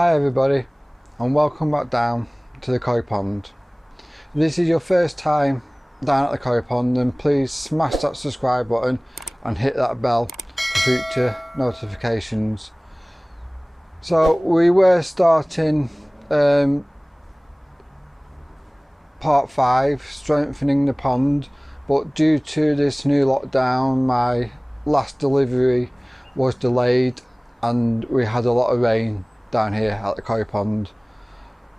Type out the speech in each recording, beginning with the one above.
Hi everybody, and welcome back down to the koi pond. If this is your first time down at the koi pond, then please smash that subscribe button and hit that bell for future notifications. So we were starting part 5, strengthening the pond, but due to this new lockdown my last delivery was delayed and we had a lot of rain down here at the koi pond.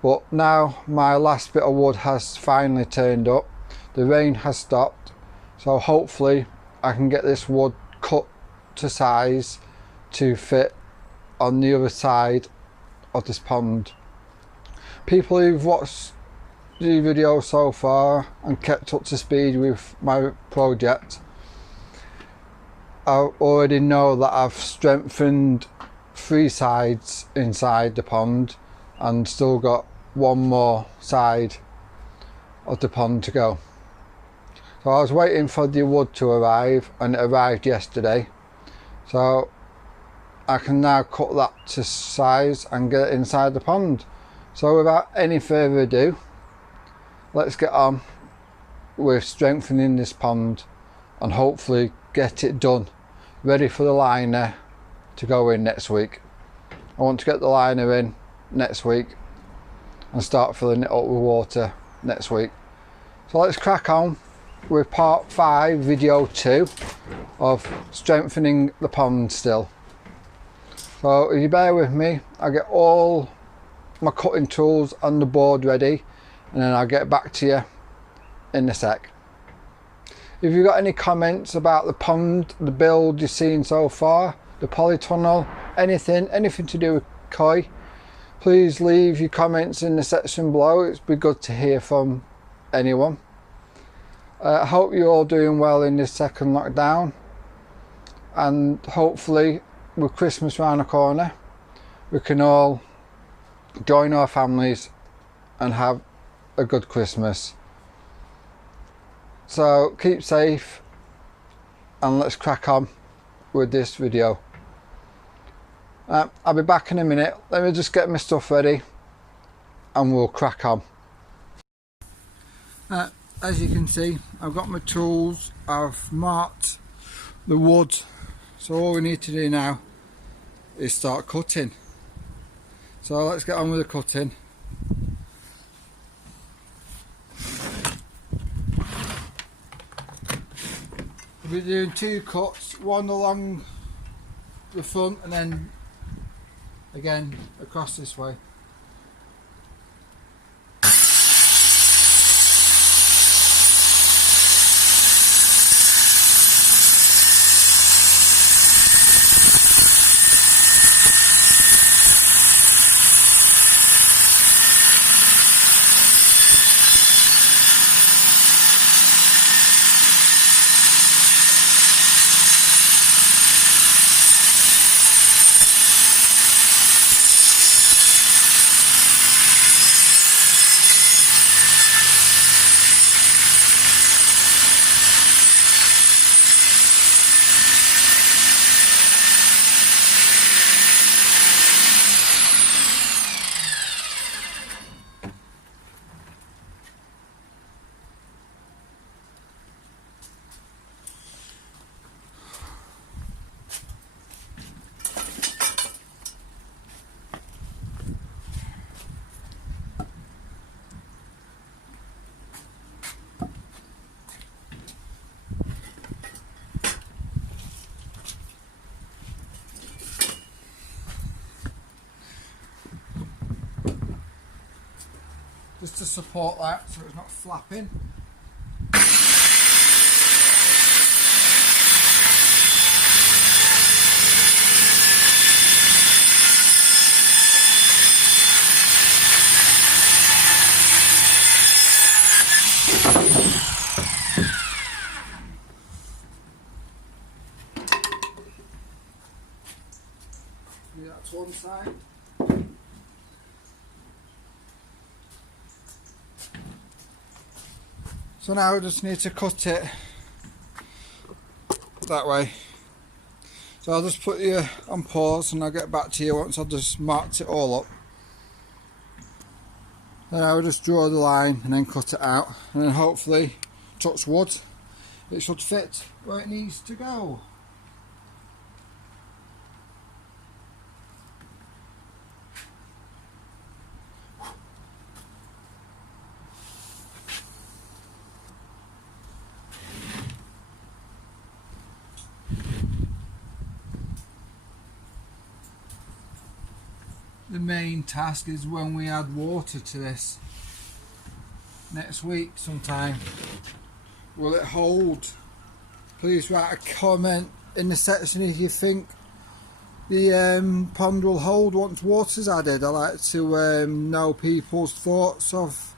But now my last bit of wood has finally turned up, the rain has stopped, so hopefully I can get this wood cut to size to fit on the other side of this pond. People who've watched the video so far and kept up to speed with my project, I already know that I've strengthened 3 sides inside the pond and still got one more side of the pond to go. So I was waiting for the wood to arrive and it arrived yesterday, so I can now cut that to size and get it inside the pond. So without any further ado, let's get on with strengthening this pond and hopefully get it done, ready for the liner to go in next week. I want to get the liner in next week and start filling it up with water next week. So let's crack on with part 5, video 2 of strengthening the pond still. So if you bear with me, I'll get all my cutting tools and the board ready and then I'll get back to you in a sec. If you've got any comments about the pond, the build you've seen so far, the polytunnel, anything to do with koi, please leave your comments in the section below. It'd be good to hear from anyone. I hope you're all doing well in this second lockdown, and hopefully with Christmas around the corner we can all join our families and have a good Christmas. So keep safe and let's crack on with this video. I'll be back in a minute. Let me just get my stuff ready and we'll crack on. As you can see, I've got my tools, I've marked the wood, so all we need to do now is start cutting. So let's get on with the cutting. We'll be doing 2 cuts, one along the front and then again across this way. Just to support that so it's not flapping. That's one side. So now I just need to cut it that way. So I'll just put you on pause and I'll get back to you once I've just marked it all up Then I would just draw the line and then cut it out, and then hopefully, touch wood, it should fit where it needs to go. The main task is when we add water to this next week sometime. Will it hold? Please write a comment in the section if you think the pond will hold once water's added. I like to know people's thoughts of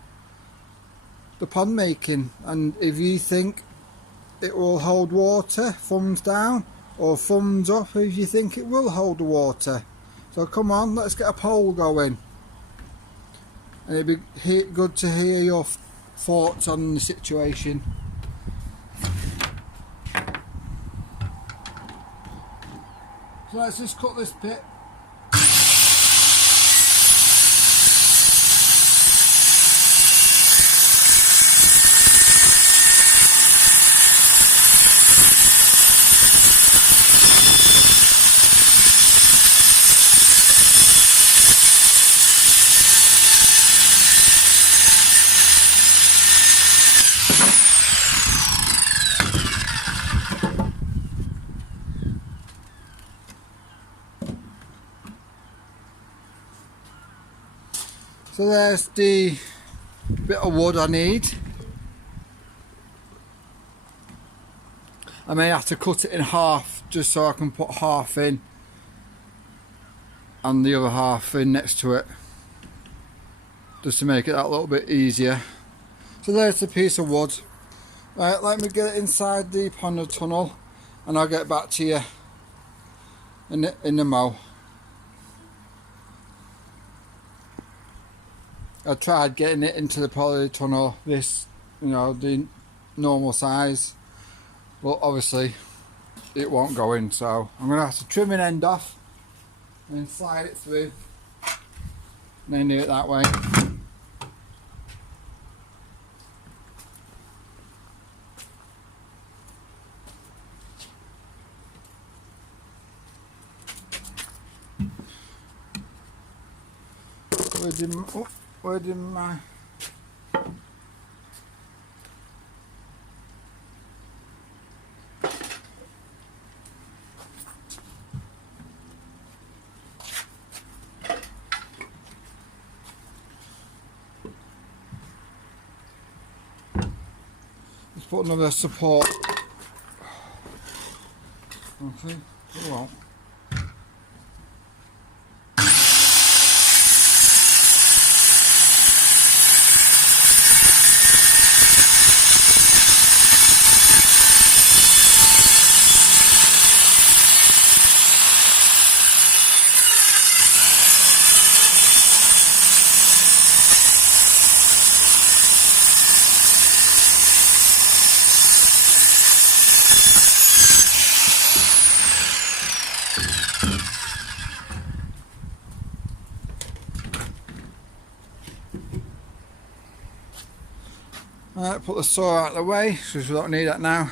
the pond making, and if you think it will hold water, thumbs down, or thumbs up if you think it will hold the water. So come on, let's get a poll going. And it'd be good to hear your thoughts on the situation. So let's just cut this bit. So there's the bit of wood I need. I may have to cut it in half just so I can put half in and the other half in next to it, just to make it that little bit easier. So there's the piece of wood. Right, let me get it inside the pond tunnel and I'll get back to you in the mow. I tried getting it into the polytunnel, this, you know, the normal size, but obviously it won't go in, so I'm going to have to trim an end off and then slide it through and then do it that way. Where did my let's put another support. Okay, go on. Alright, put the saw out of the way because we don't need that now,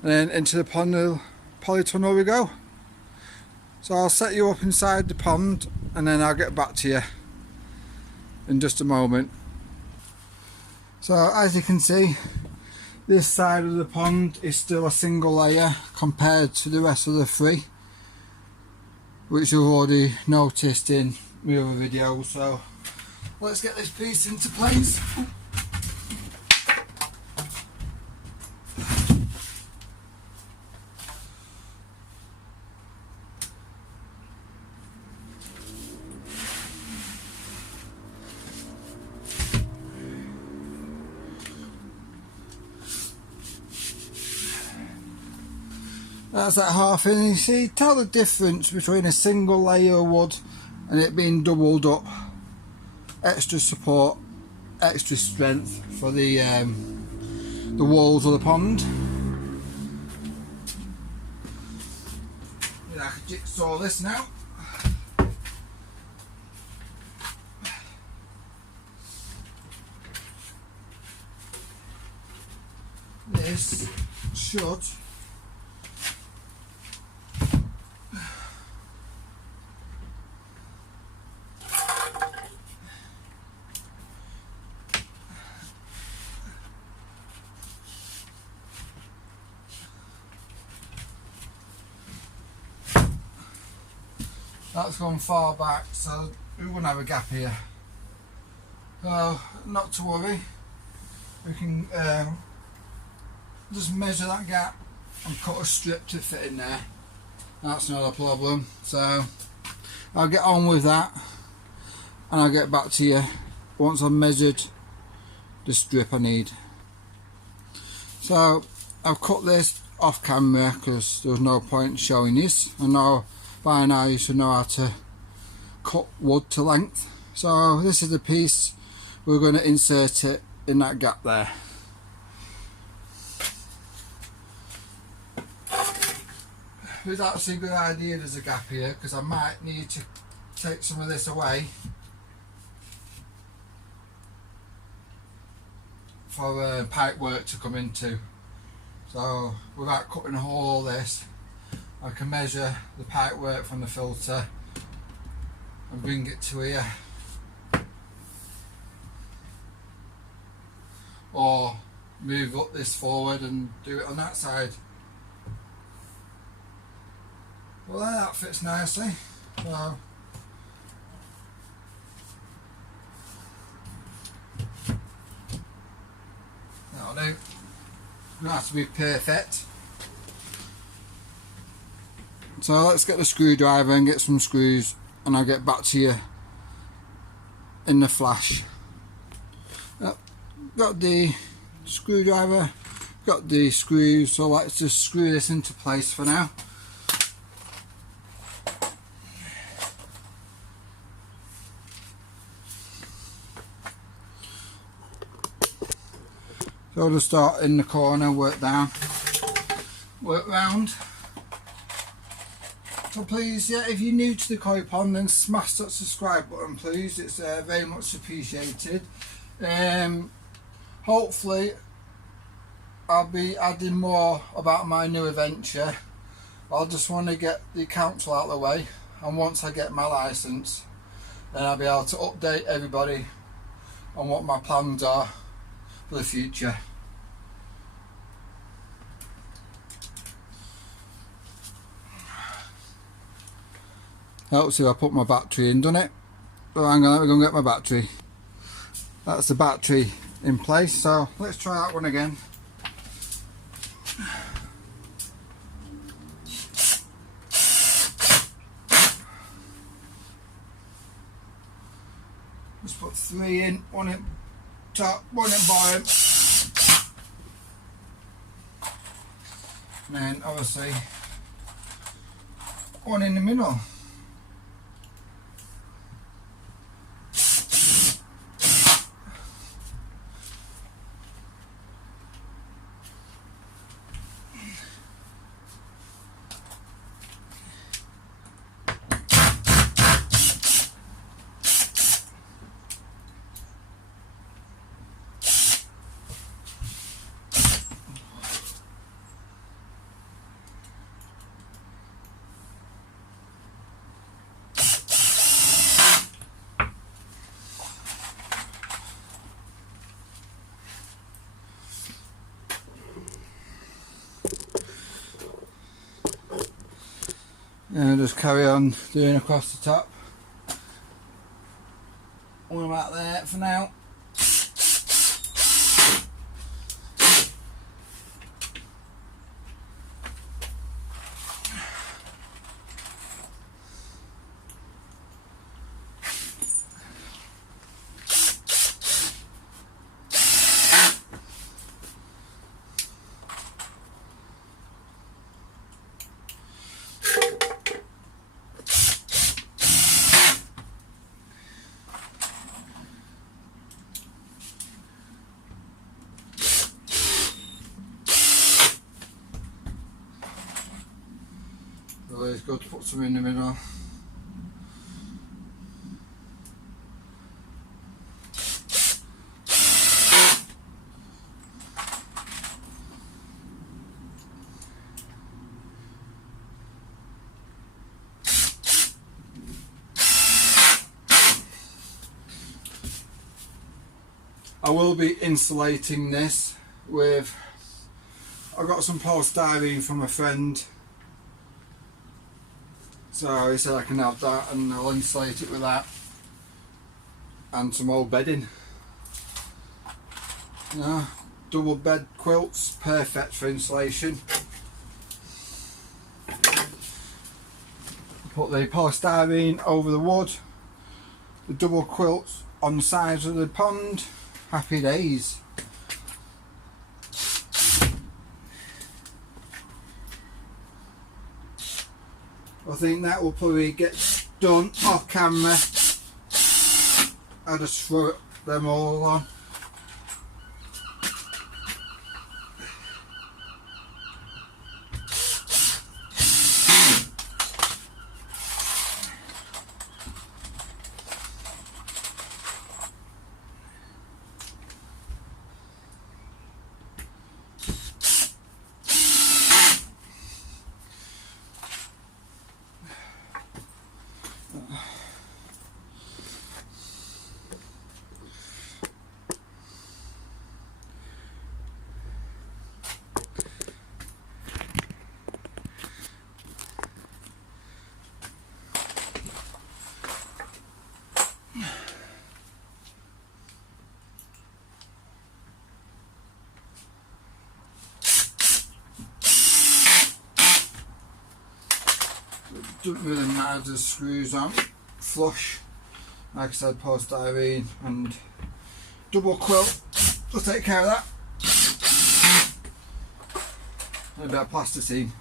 and then into the polytunnel we go. So I'll set you up inside the pond and then I'll get back to you in just a moment. So as you can see, this side of the pond is still a single layer compared to the rest of the three, which you've already noticed in my other video. So let's get this piece into place. That's that half in. You see, tell the difference between a single layer of wood and it being doubled up. Extra support, extra strength for the walls of the pond. Yeah, I can jigsaw this now. should that's gone far back, so we wouldn't have a gap here. So not to worry, we can just measure that gap and cut a strip to fit in there. That's not a problem. So I'll get on with that and I'll get back to you once I've measured the strip I need. So I've cut this off camera because there was no point showing this. I know by now you should know how to cut wood to length. So this is the piece, we're going to insert it in that gap there. It's actually a good idea there's a gap here because I might need to take some of this away for pipe work to come into. So without cutting a hole this, I can measure the pipe work from the filter and bring it to here, or move up this forward and do it on that side. Well, that fits nicely. So that'll do. Don't have to be perfect. So let's get the screwdriver and get some screws, and I'll get back to you in the flash. Got the screwdriver, got the screws, so let's just screw this into place for now. So I'll just start in the corner, work down, work round. So please, yeah, if you're new to the Thekoipond, then smash that subscribe button please, it's very much appreciated. Hopefully I'll be adding more about my new adventure. I just want to get the council out of the way, and once I get my licence, then I'll be able to update everybody on what my plans are for the future. Helps if I put my battery in, doesn't it? Oh, hang on, let me go and get my battery. That's the battery in place, so let's try that one again. Just put 3 in, 1 in top, 1 in bottom, and then obviously 1 in the middle. And just carry on doing across the top. One about there for now. Always good to put some in the middle. I will be insulating this with, I got some polystyrene from a friend, so he said I can have that, and I'll insulate it with that and some old bedding. Yeah, double bed quilts, perfect for insulation. Put the polystyrene over the wood, the double quilts on the sides of the pond. Happy days. I think that will probably get done off camera. I'll just throw them all on. Don't really matter, the screws on flush. Like I said, polystyrene and double quilt will take care of that. And a bit of plasticine.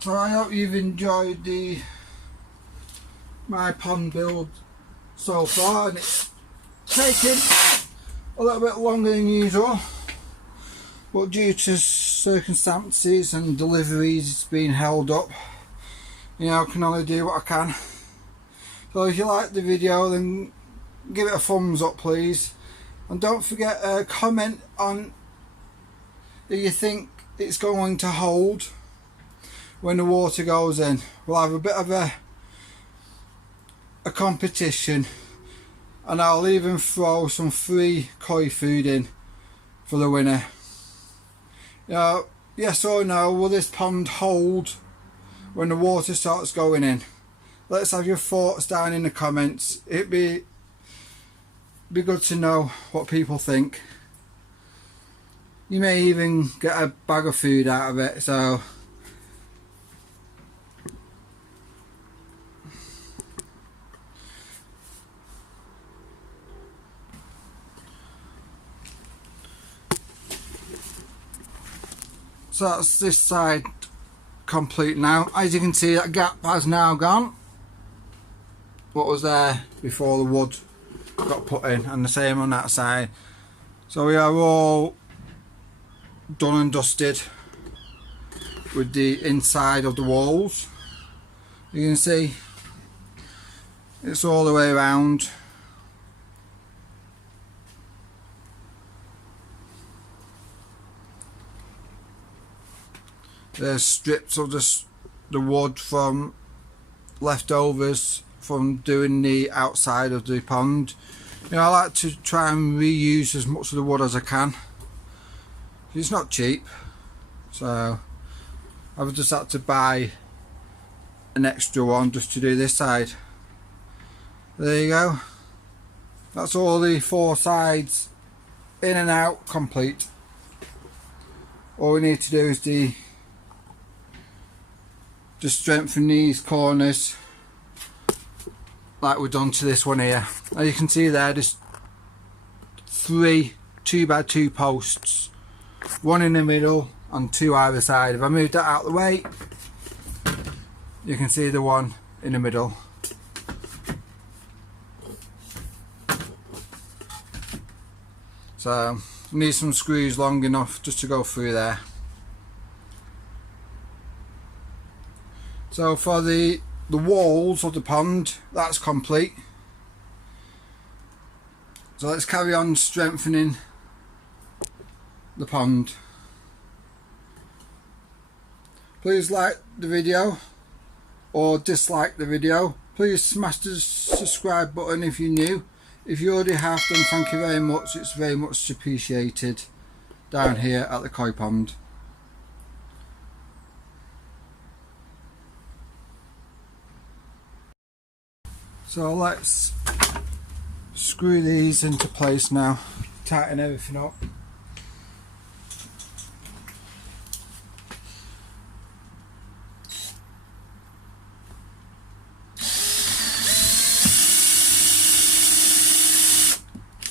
So I hope you've enjoyed my pond build so far, and it's taken a little bit longer than usual, but due to circumstances and deliveries it's been held up. You know, I can only do what I can. So if you like the video, then give it a thumbs up please, and don't forget a comment on that you think it's going to hold when the water goes in. We'll have a bit of a competition, and I'll even throw some free koi food in for the winner. You know, yes or no, will this pond hold when the water starts going in? Let's have your thoughts down in the comments. It'd be good to know what people think. You may even get a bag of food out of it, so that's this side complete now. As you can see, that gap has now gone. What was there before the wood got put in, and the same on that side. So we are all done and dusted with the inside of the walls. You can see it's all the way around. There's strips of the wood from leftovers from doing the outside of the pond. You know, I like to try and reuse as much of the wood as I can. It's not cheap, so I've just had to buy an extra one just to do this side. There you go. That's all the four sides in and out complete. All we need to do is just strengthen these corners like we've done to this one here. As you can see there, just 3 2x2 posts, one in the middle and 2 either side. If I move that out of the way, you can see the one in the middle. So need some screws long enough just to go through there. So for the walls of the pond, that's complete. So let's carry on strengthening the pond. Please like the video or dislike the video. Please smash the subscribe button if you're new. If you already have, then thank you very much. It's very much appreciated down here at the Thekoipond. So let's screw these into place now, tighten everything up.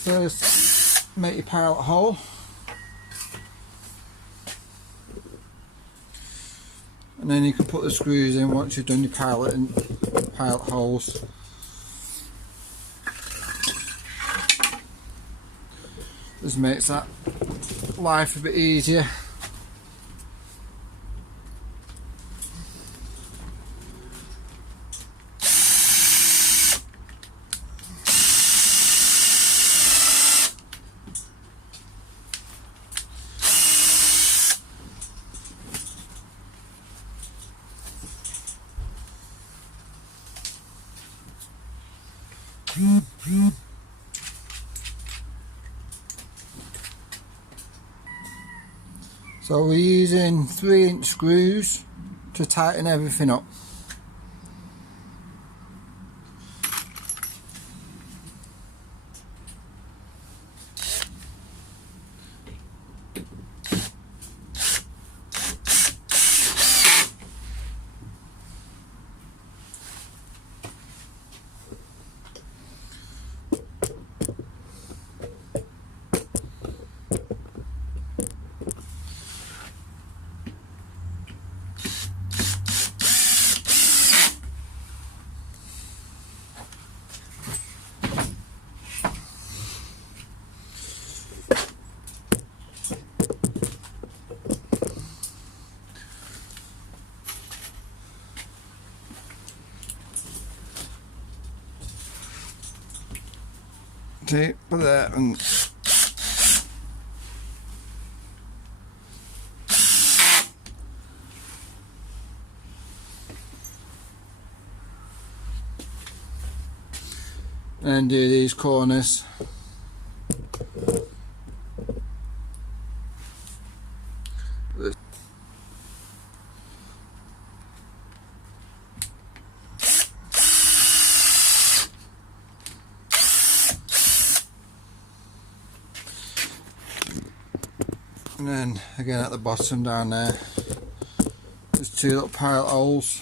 First, make your pilot hole, and then you can put the screws in once you've done your pilot holes. This makes that life a bit easier. So we're using 3-inch screws to tighten everything up. See, put that and do these corners. And then again at the bottom down there, there's 2 little pilot holes.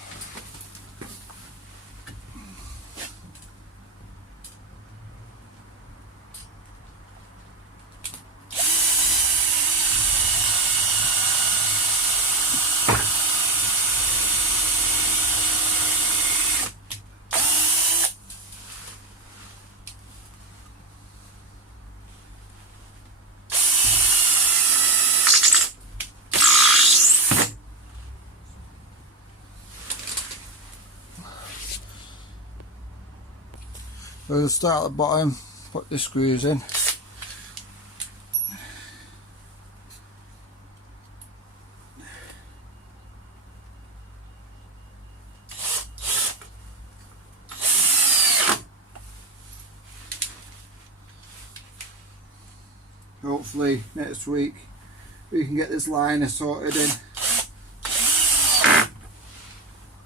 We'll start at the bottom, put the screws in. Hopefully next week we can get this liner sorted in.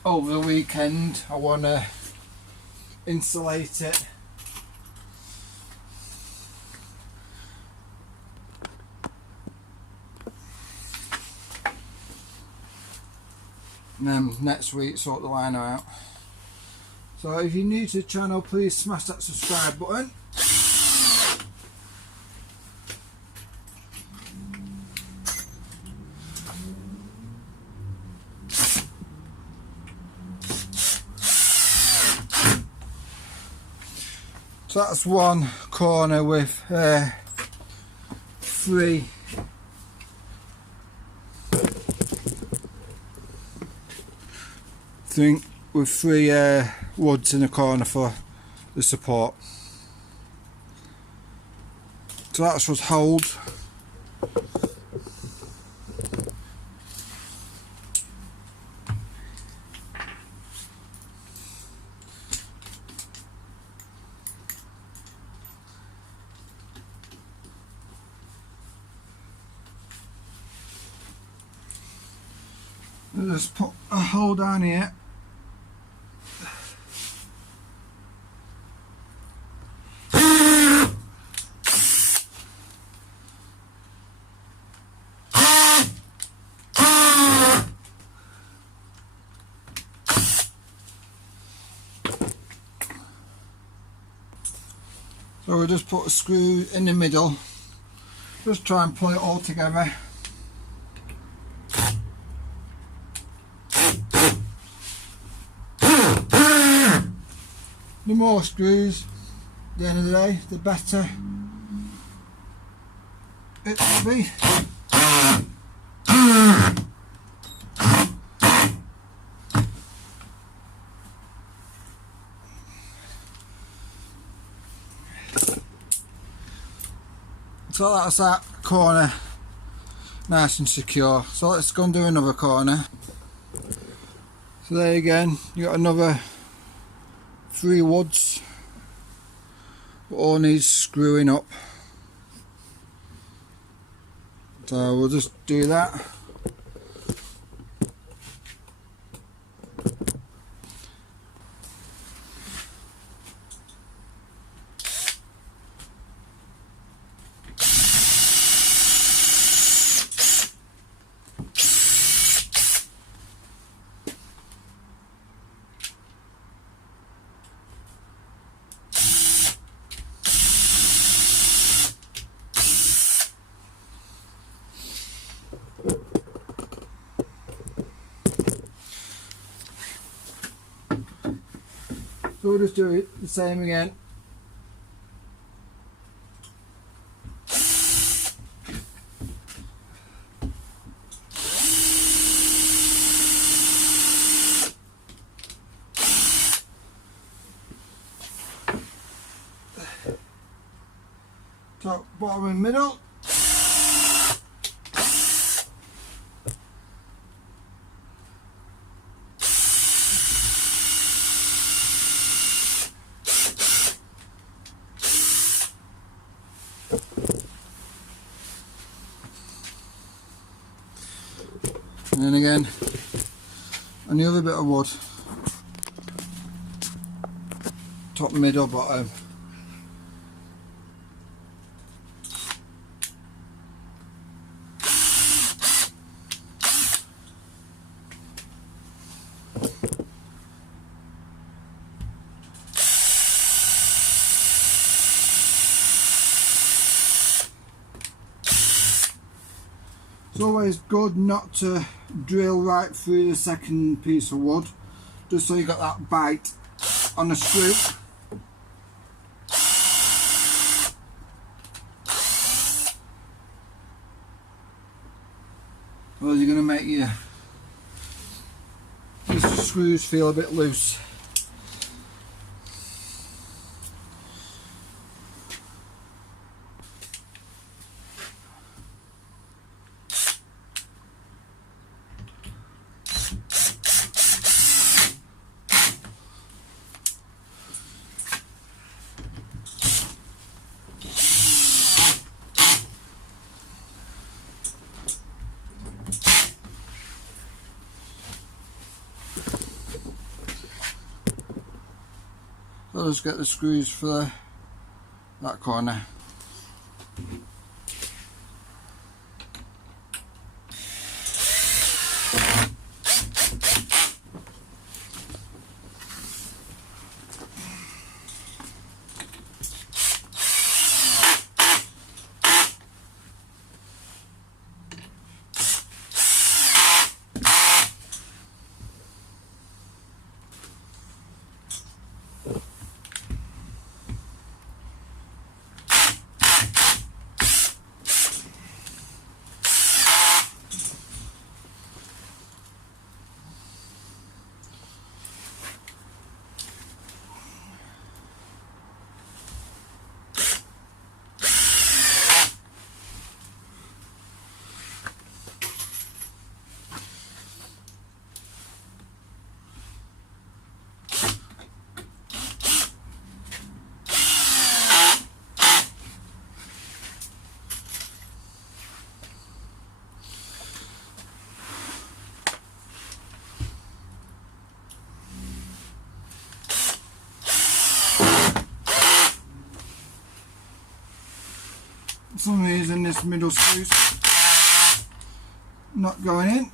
Over the weekend I want to insulate it. And then next week sort the liner out. So if you're new to the channel, please smash that subscribe button. So that's one corner with 3 3 everything with 3 woods in the corner for the support. So that's what's hold. I'll just put a hole down here. So we'll just put a screw in the middle, just try and pull it all together. The more screws, at the end of the day, the better it will be. So that's that corner nice and secure. So let's go and do another corner. So there again, you got another 3 woods, all needs screwing up, so we'll just do that. So we'll just do it the same again. Top, bottom and middle. And then again, and the other bit of wood, top, middle, bottom. It's always good not to drill right through the second piece of wood, just so you got that bite on the screw. Or you're going to make your screws feel a bit loose. So let's get the screws for that corner. For some reason this middle screw's not going in.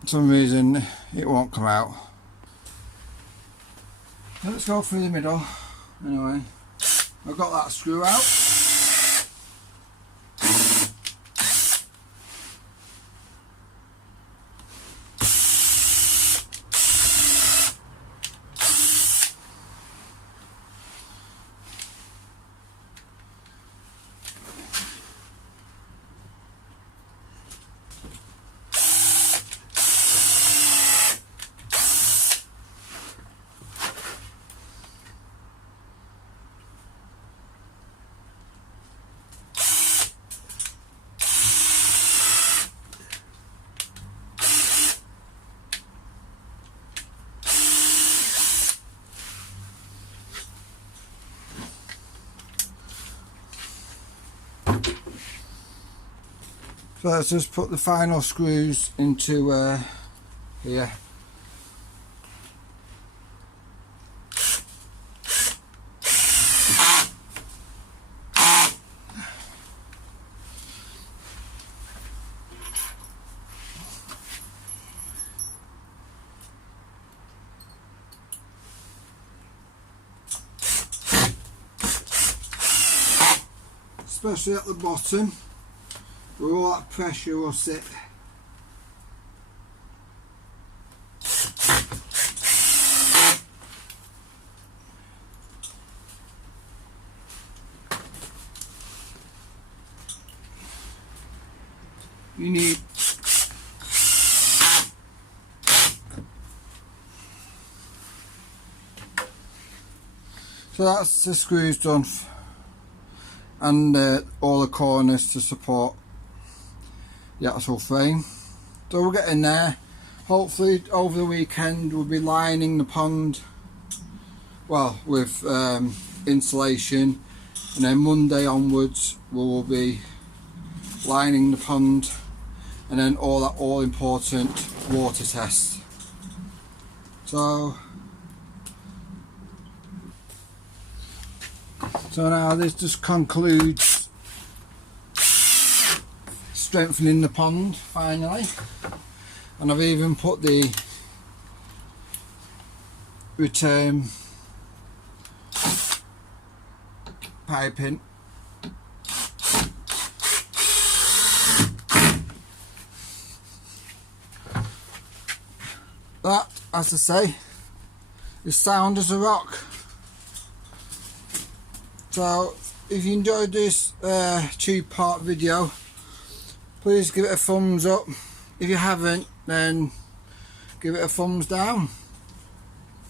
For some reason it won't come out. Let's go through the middle. Anyway, I've got that screw out. So let's just put the final screws into here. Especially at the bottom, where all that pressure will sit. You need so that's the screws done, and all the corners to support the actual frame. So we'll get in there. Hopefully over the weekend we'll be lining the pond, well, with insulation, and then Monday onwards we'll be lining the pond, and then all that all important water test. So now this just concludes strengthening the pond finally, and I've even put the return pipe in. That, as I say, is sound as a rock. So if you enjoyed this two-part video, please give it a thumbs up. If you haven't, then give it a thumbs down.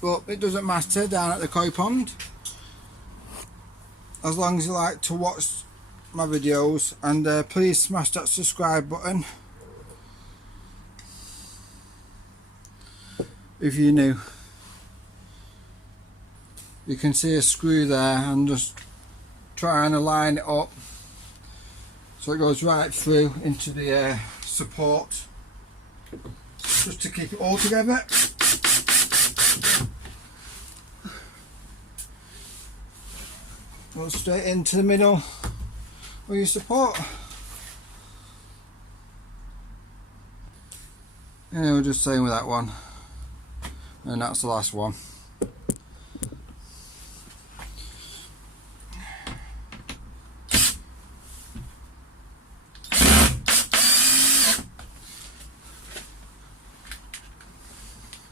But it doesn't matter down at the Thekoipond, as long as you like to watch my videos, and please smash that subscribe button if you're new. You can see a screw there, and just trying to line it up so it goes right through into the support, just to keep it all together. Go straight into the middle of your support, and we're just same with that one, and that's the last one.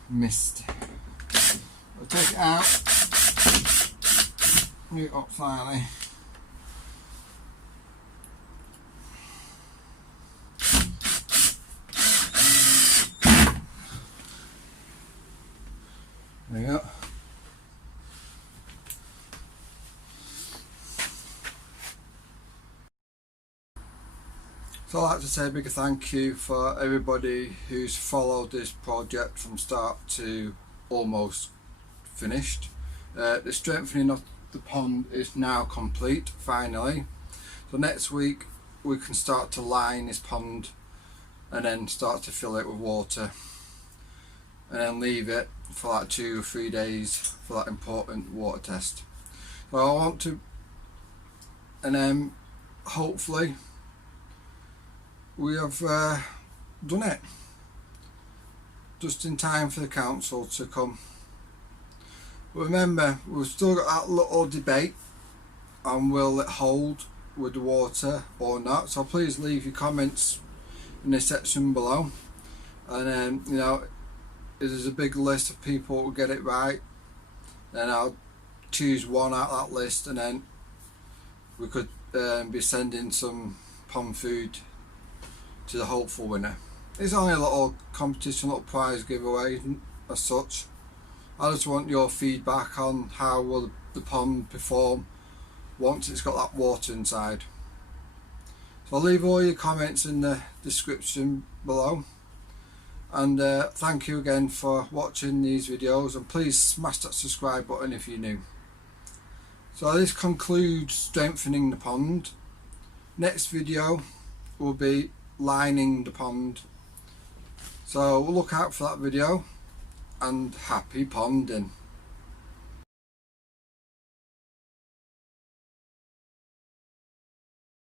Missed. We'll take it out, move it up slightly. There you go. So I'd like to say a big thank you for everybody who's followed this project from start to almost finished. The strengthening of the pond is now complete, finally. So next week we can start to line this pond and then start to fill it with water, and then leave it for like 2 or 3 days for that important water test. So I want to, and then hopefully we have done it just in time for the council to come. But remember, we've still got that little debate on will it hold with the water or not, so please leave your comments in the section below. And then, you know, if there's a big list of people who get it right, then I'll choose one out of that list, and then we could be sending some pond food to the hopeful winner. It's only a little competition, little prize giveaway as such. I just want your feedback on how will the pond perform once it's got that water inside. So I'll leave all your comments in the description below, and thank you again for watching these videos, and please smash that subscribe button if you're new. So this concludes strengthening the pond. Next video will be lining the pond, so look out for that video, and happy ponding.